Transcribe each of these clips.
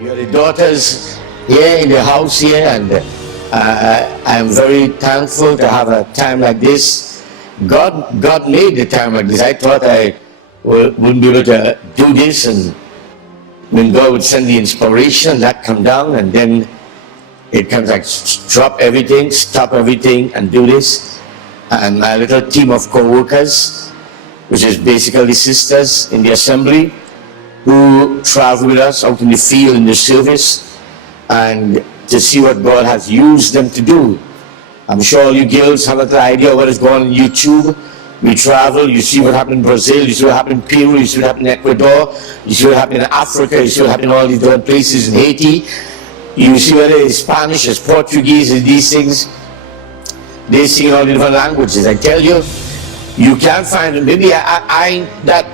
You are the daughters here in the house here, and I am very thankful to have a time like this. God made the time like this. I thought I wouldn't be able to do this, and when God would send the inspiration, that come down, and then it comes like drop everything, stop everything, and do this. And my little team of co-workers, which is basically sisters in the assembly, who travel with us out in the field in the service, and to see what God has used them to do. I'm sure all you girls have an idea what is going on YouTube. We travel, you see what happened in Brazil, you see what happened in Peru, you see what happened in Ecuador, you see what happened in Africa, you see what happened in all these different places in Haiti. You see whether it's Spanish, it's Portuguese, it's these things. They sing all the different languages. I tell you, you can't find it. Maybe I ain't that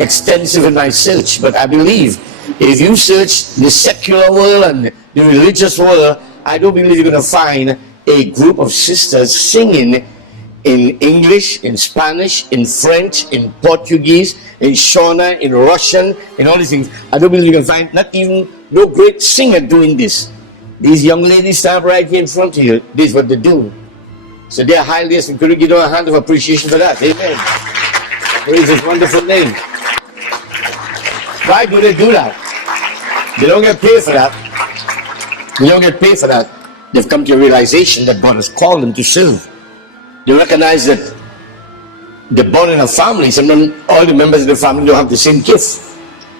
extensive in my search, but I believe if you search the secular world and the religious world, I don't believe you're going to find a group of sisters singing in English, in Spanish, in French, in Portuguese, in Shona, in Russian, in all these things. I don't believe you can find not even no great singer doing this. These young ladies stand right here in front of you. This is what they do. So they're highly esteemed. Could you give them a hand of appreciation for that? Amen. Praise His wonderful name. Why do they do that? They don't get paid for that. They don't get paid for that. They've come to a realization that God has called them to serve. They recognize that they're born in a family. Sometimes all the members of the family don't have the same gift.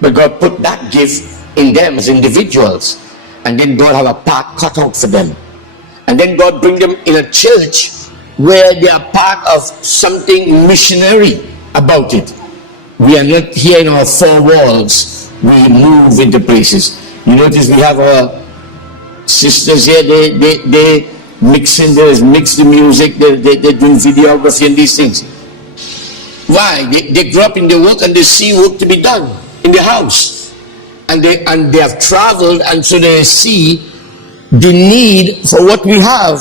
But God put that gift in them as individuals. And then God have a path cut out for them. And then God bring them in a church where they are part of something missionary about it. We are not here in our four walls. We move into places. You notice we have our sisters here. They mix the music. They do videography and these things. Why? They grow up in the work and they see work to be done in the house. And they have traveled, and so they see the need for what we have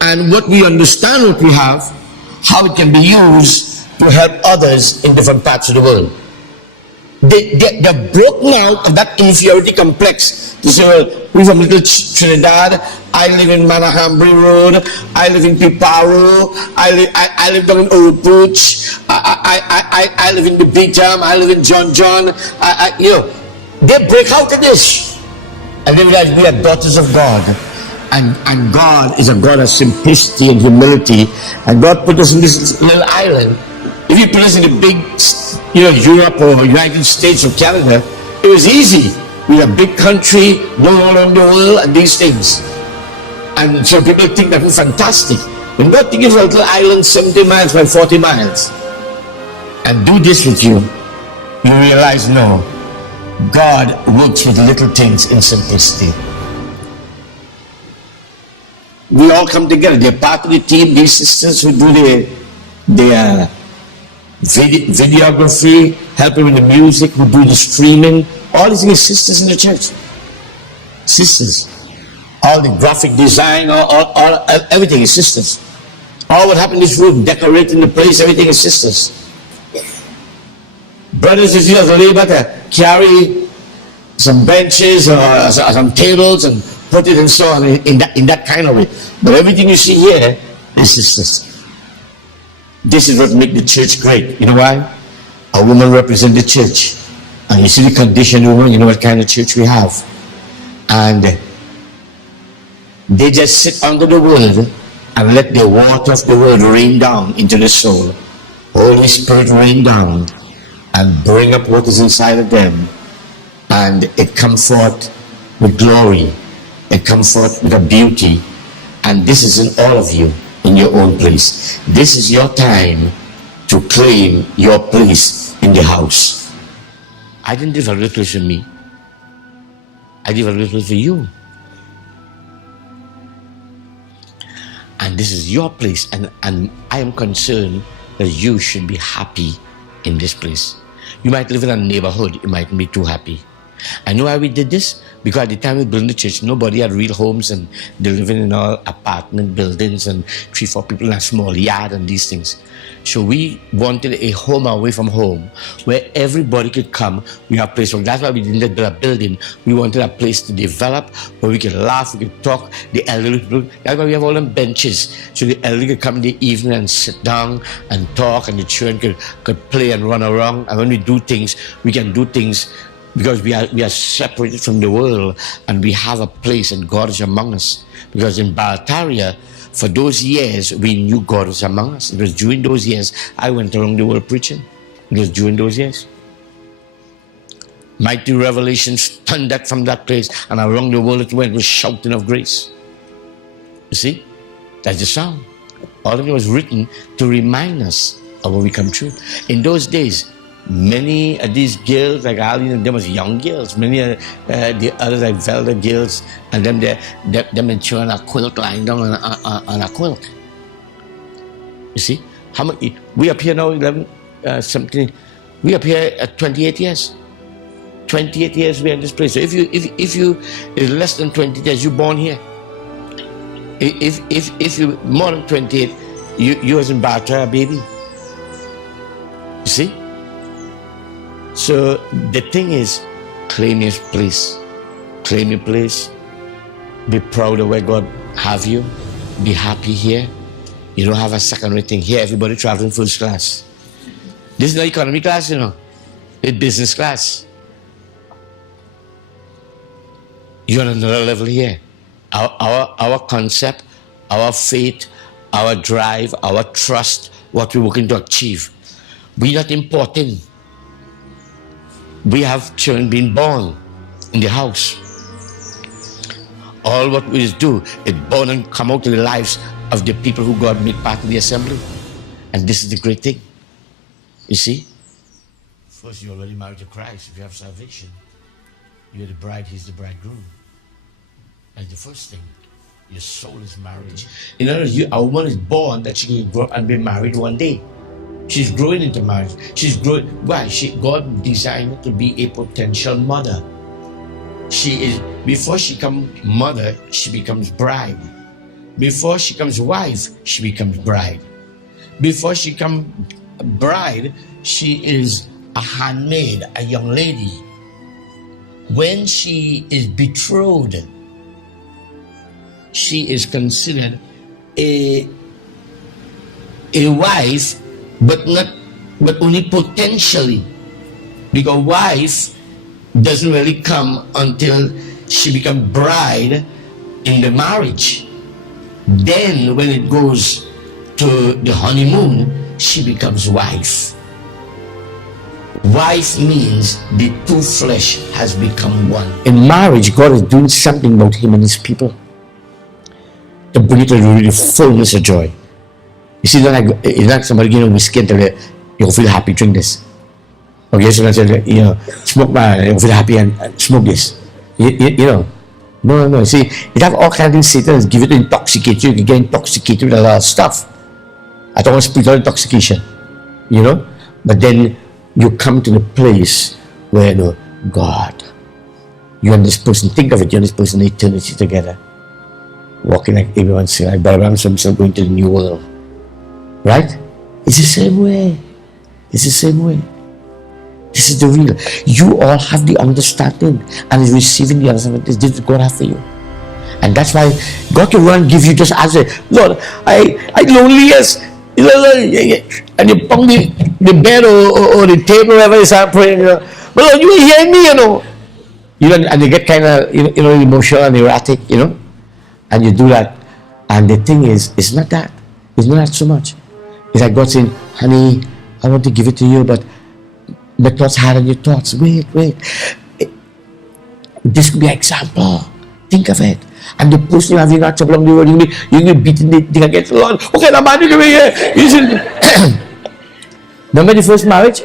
and what we understand what we have, how it can be used to help others in different parts of the world. They're broken out of that inferiority complex. They say, well, we're from Little Trinidad, I live in Manahambri Road, I live in Piparo, I live down in Orupuch, I live in the Bitam, I live in John, they break out of this. And they realize we are daughters of God. And God is a God of simplicity and humility. And God put us in this little island. If you put us in the big, Europe or United States or Canada, it was easy. We're a big country, known all around the world, and these things. And so people think that we're fantastic. When God gives a little island 70 miles by 40 miles, and do this with you, you realize, no, God works with little things in simplicity. We all come together. They're part of the team. These sisters who do their videography, helping with the music, who do the streaming. All these things, sisters in the church. Sisters. All the graphic design, all everything is sisters. All what happened in this room, decorating the place, everything is sisters. Brothers and sisters are able to carry some benches or some tables and put it and so on in that kind of way. But everything you see here is sisters. This is what makes the church great. You know why? A woman represents the church. And you see the condition of the woman, you know what kind of church we have. And they just sit under the word and let the water of the word rain down into the soul. Holy Spirit rain down and bring up what is inside of them, and it comes forth with glory, it comes forth with a beauty, and this is in all of you in your own place. This is your time to claim your place in the house. I didn't do a little for me, I did a little for you, and this is your place, and I am concerned that you should be happy in this place. You might live in a neighborhood, you might be too happy. I know why we did this, because at the time we built the church, nobody had real homes, and they're living in all apartment buildings and 3-4 people in a small yard and these things. So we wanted a home away from home where everybody could come. We have a place. So that's why we didn't build a building. We wanted a place to develop where we could laugh, we could talk. The elderly people, that's why we have all them benches. So the elderly could come in the evening and sit down and talk, and the children could play and run around. And when we do things, we can do things because we are separated from the world, and we have a place, and God is among us. Because in Baltaria, for those years, we knew God was among us. It was during those years I went around the world preaching. It was during those years. Mighty revelations thundered from that place, and around the world it went with shouting of grace. You see? That's the sound. All of it was written to remind us of what we come true. In those days, many of these girls, like Ali, them was young girls. Many of the others, like Velda girls, and them in chewing a quilt, lying down on a quilt. You see? How much? We up here now, 11, something. We up here at 28 years. 28 years we're in this place. So if you is less than 20 years, you're born here. If you more than 28, you was in Batra, baby. You see? So the thing is, claim your place. Claim your place. Be proud of where God have you. Be happy here. You don't have a second-rate thing. Here, everybody traveling first class. This is not economy class, you know. It's business class. You're on another level here. Our concept, our faith, our drive, our trust, what we're working to achieve. We're not importing. We have children being born in the house. All what we do is born and come out to the lives of the people who God made part of the assembly. And this is the great thing. You see? First, you're already married to Christ. If you have salvation, you're the bride, he's the bridegroom. That's the first thing. Your soul is married. In other words, a woman is born that she can grow up and be married one day. She's growing into marriage. She's growing. Why? God designed her to be a potential mother. She is, before she becomes mother, she becomes bride. Before she becomes wife, she becomes bride. Before she becomes bride, she is a handmaid, a young lady. When she is betrothed, she is considered a wife, but only potentially, because wife doesn't really come until she becomes bride in the marriage. Then when it goes to the honeymoon, she becomes wife. Wife means the two flesh has become one. In marriage, God is doing something about him and his people to bring it to the fullness of joy. You see, it's like somebody giving a whiskey and tell you, you'll feel happy, drink this. Okay, so I said, smoke man, you'll feel happy and smoke this. You know. No. See, you have all kinds of things Satan has given to intoxicate you. You can get intoxicated with a lot of stuff. I don't want to speak about intoxication. You know? But then you come to the place where, God, you and this person, think of it, you and this person, eternity together. Walking like everyone saying, like Brother Branham going to the new world. Right? It's the same way. It's the same way. This is the real. You all have the understanding and is receiving the understanding. This is God have for you. And that's why God can run and give you just answer. Lord, I lonely, yes. And you pump the bed or the table wherever you start praying. But Lord, you hear me, and you get kind of emotional and erratic, and you do that. And the thing is, it's not that. It's not that so much. It's like God saying, honey, I want to give it to you, but my thoughts higher than your thoughts. Wait. This could be an example. Think of it. And the person you have in that trouble along the road, you'll be beating the thing against the Lord. Okay, now man, you give me here. Remember the first marriage?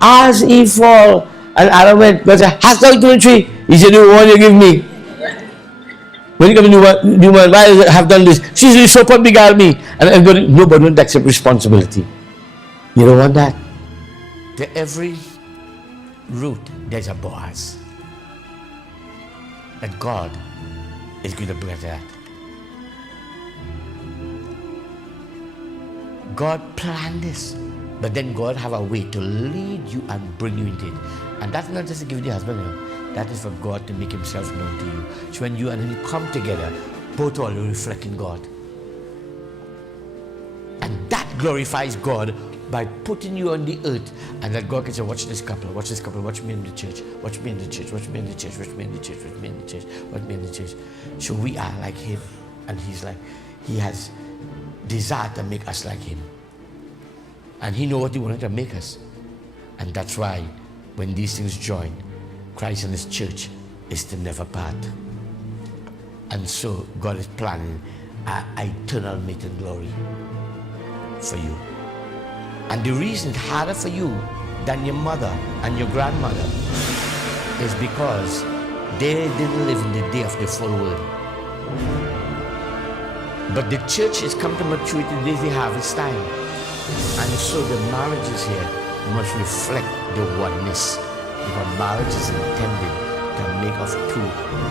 As he fall, and Adam went, God said, hast thou eaten the tree? He said, the one you give me. When you come to new man, why have done this? She said, so what beguiled me. And everybody, nobody wants to accept responsibility. You don't want that. To every root, there's a Boaz. that God is going to bring us that. God planned this, but then God have a way to lead you and bring you into it. And that's not just to give you the husband, that is for God to make himself known to you. So when you and him come together, both all you reflecting God. And that glorifies God by putting you on the earth, and that God can say, watch this couple, watch me in the church, watch me in the church, watch me in the church, watch me in the church, watch me in the church, watch me in the church. So we are like him, and he has desire to make us like him. And he knows what he wanted to make us. And that's why when these things join, Christ and his church is to never part. And so God is planning an eternal mate in glory for you. And the reason it's harder for you than your mother and your grandmother is because they didn't live in the day of the full world. But the church has come to maturity, they have its time. And so the marriages here must reflect the oneness. Because marriage is intended to make us two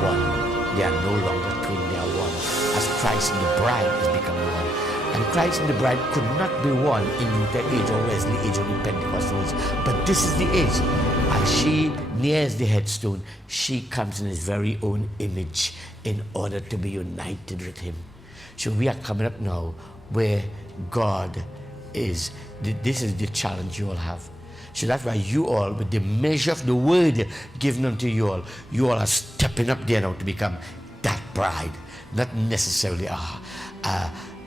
one. They are no longer twin, they are one. As Christ and the bride has become one. And Christ and the bride could not be one in Luther age or Wesley age or in Pentecostal age. But this is the age. As she nears the headstone, she comes in his very own image in order to be united with him. So we are coming up now where God is. This is the challenge you all have. So that's why you all, with the measure of the word given unto you all are stepping up there now to become that bride. Not necessarily,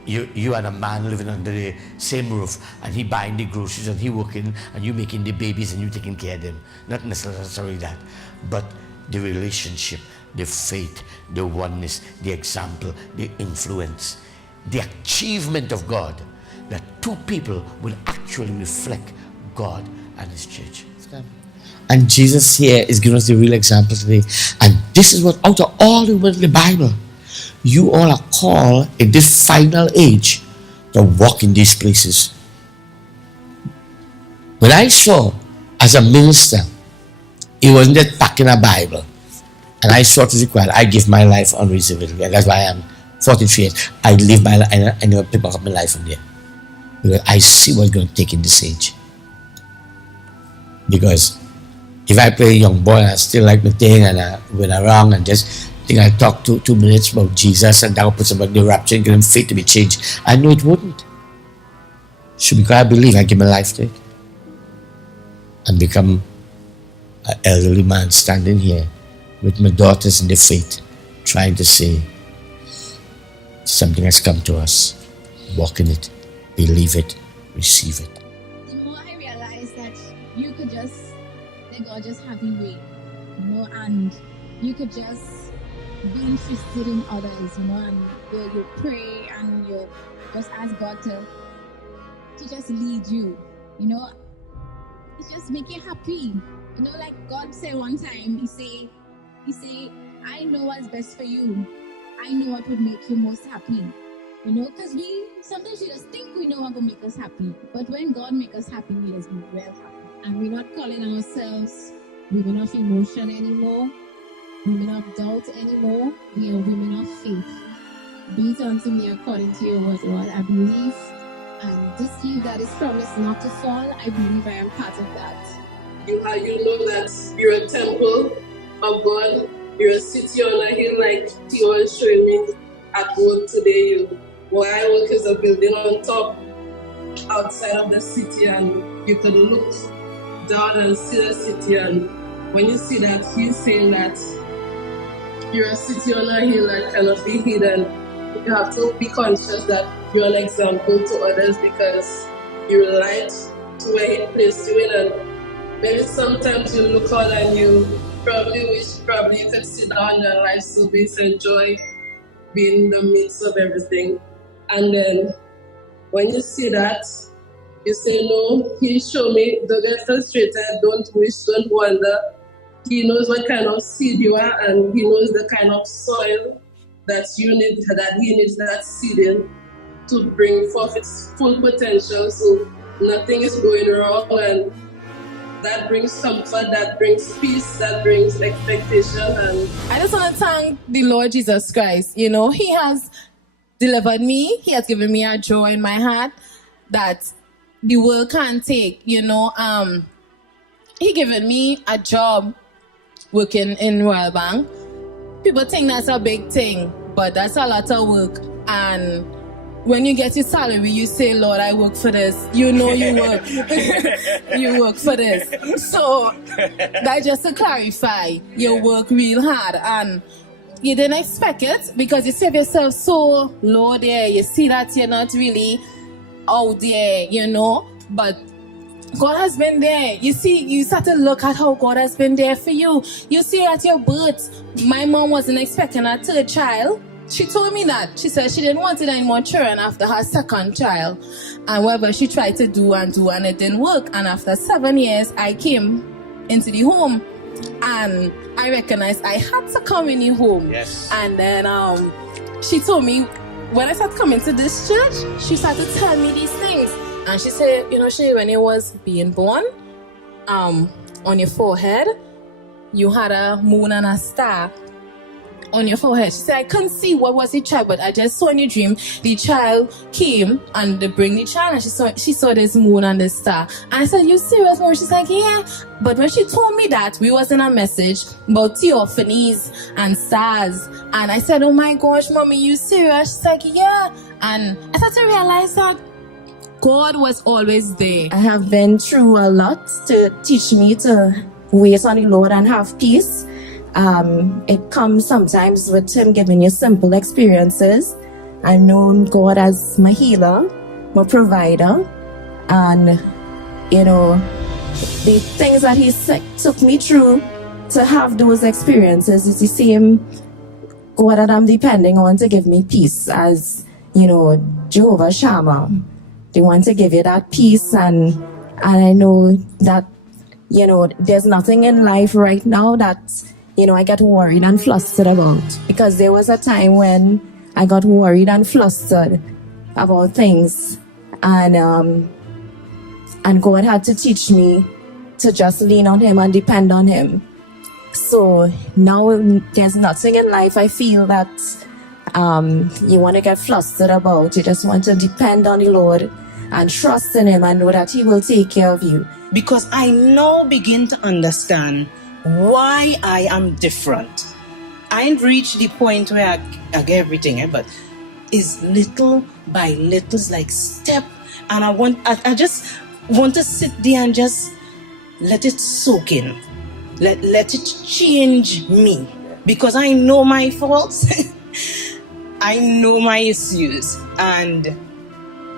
you and a man living under the same roof, and he buying the groceries, and he working, and you making the babies, and you taking care of them. Not necessarily that, but the relationship, the faith, the oneness, the example, the influence, the achievement of God, that two people will actually reflect God and his church. And Jesus here is giving us the real example today. And this is what, out of all the words in the Bible, you all are called in this final age to walk in these places. When I saw, as a minister, it wasn't just packing a Bible, and I saw it as required, I give my life unreservedly, and that's why I am 43 years. I live my life, I never pick up my life from there. Because I see what's going to take in this age. Because if I play a young boy and I still like the thing, and I went around and just think I talk 2 minutes about Jesus and that will put somebody in the rapture and give them faith to be changed, I know it wouldn't. So because I believe, I give my life to it and become an elderly man standing here with my daughters in the faith, trying to say something has come to us. Walk in it, believe it, receive it. The more I realized that you could just let God just have his way, and you could just be interested in others, and you pray and you just ask God to just lead you, it just make you happy. Like God said one time, he say, I know what's best for you. I know what would make you most happy. Because sometimes we just think we know what will make us happy. But when God makes us happy, we just be real happy. And we're not calling ourselves women of emotion anymore, women of doubt anymore. We are women of faith. Be it unto me according to your word, Lord. I believe, and this seed that is promised not to fall, I believe I am part of that. You know that you're a temple of God. You're a city on a hill, like Theo was showing me at work today. Where I work is a building on top outside of the city, and you can look down and see the city. And when you see that, he's saying that you're a city on a hill that cannot be hidden. You have to be conscious that you're an example to others because you're light to where he placed you in. And maybe sometimes you look out and you probably wish you could sit down in your life service, enjoy being in the midst of everything. And then when you see that, you say, no, he showed me, don't get frustrated, don't wish, don't wonder. He knows what kind of seed you are, and he knows the kind of soil that you need, that he needs that seed in to bring forth its full potential. So nothing is going wrong, and that brings comfort, that brings peace, that brings expectation. And I just want to thank the Lord Jesus Christ. You know, He has delivered me. He has given me a joy in my heart that the world can't take. You know, He given me a job working in Royal Bank. People think that's a big thing, but that's a lot of work. And when you get your salary, you say, Lord, I work for this. You know you work. You work for this. So that just to clarify, you work real hard and you didn't expect it because you save yourself so low there. You see that you're not really out there, you know, but God has been there. You see, you start to look at how God has been there for you. You see at your birth, my mom wasn't expecting a third child. She told me that. She said she didn't want any more children after her second child. And whatever she tried to do and it didn't work. And after 7 years, I came into the home. And I recognized I had to come in the home. Yes. And then she told me, when I started coming to this church, she started telling me these things. And she said, you know, when you was being born, on your forehead, you had a moon and a star on your forehead. She said, I couldn't see what was the child, but I just saw in your dream the child came and they bring the child and she saw this moon and this star. And I said, you serious, Mom? She's like, yeah. But when she told me that, we was in a message about theophanies and stars. And I said, oh my gosh, Mommy, you serious? She's like, yeah. And I started to realize that God was always there. I have been through a lot to teach me to wait on the Lord and have peace. It comes sometimes with Him giving you simple experiences. I've known God as my healer, my provider, and you know, the things that He took me through to have those experiences is the same God that I'm depending on to give me peace as, you know, Jehovah Shammah. They want to give you that peace, and I know that, you know, there's nothing in life right now that, you know, I get worried and flustered about. Because there was a time when I got worried and flustered about things. And God had to teach me to just lean on Him and depend on Him. So now there's nothing in life I feel that you want to get flustered about. You just want to depend on the Lord and trust in Him and know that He will take care of you. Because I now begin to understand why I am different. I ain't reached the point where I get everything, but it's little by little, it's like step. And I just want to sit there and just let it soak in. Let it change me. Because I know my faults. I know my issues. And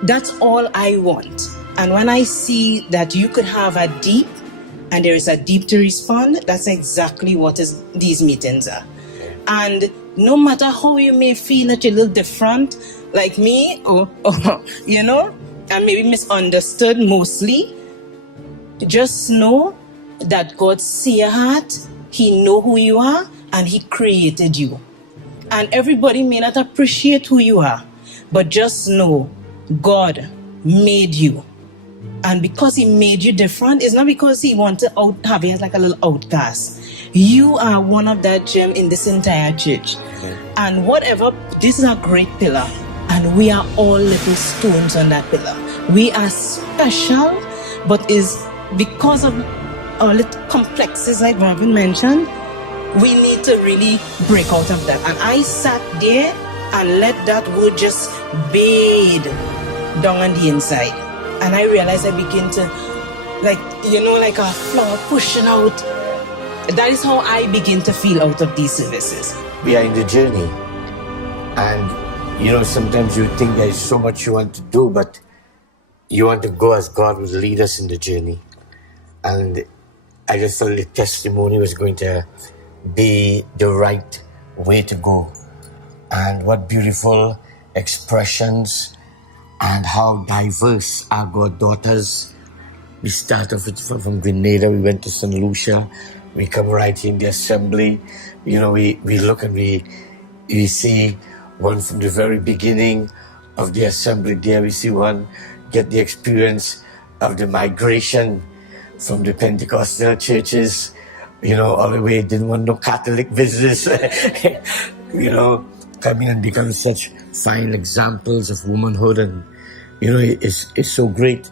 that's all I want. And when I see that you could have a deep, and there is a deep to respond, that's exactly what these meetings are. And no matter how you may feel that you're a little different, like me, or you know, and maybe misunderstood mostly, just know that God sees your heart, He knows who you are, and He created you. And everybody may not appreciate who you are, but just know God made you. And because He made you different, it's not because He wanted to have you as like a little outcast. You are one of that gem in this entire church. Okay. And whatever, this is a great pillar. And we are all little stones on that pillar. We are special, but is because of our little complexes like Robin mentioned, we need to really break out of that. And I sat there and let that word just bathe down on the inside. And I realized I begin to, like, you know, like a flower pushing out. That is how I begin to feel out of these services. We are in the journey. And, you know, sometimes you think there is so much you want to do, but you want to go as God will lead us in the journey. And I just thought the testimony was going to be the right way to go. And what beautiful expressions and how diverse our goddaughters. We start off from Grenada, we went to St. Lucia, we come right here in the assembly. You know, we look and we see one from the very beginning of the assembly there. We see one get the experience of the migration from the Pentecostal churches, all the way, didn't want no Catholic business, coming and becoming such fine examples of womanhood, and, it's so great.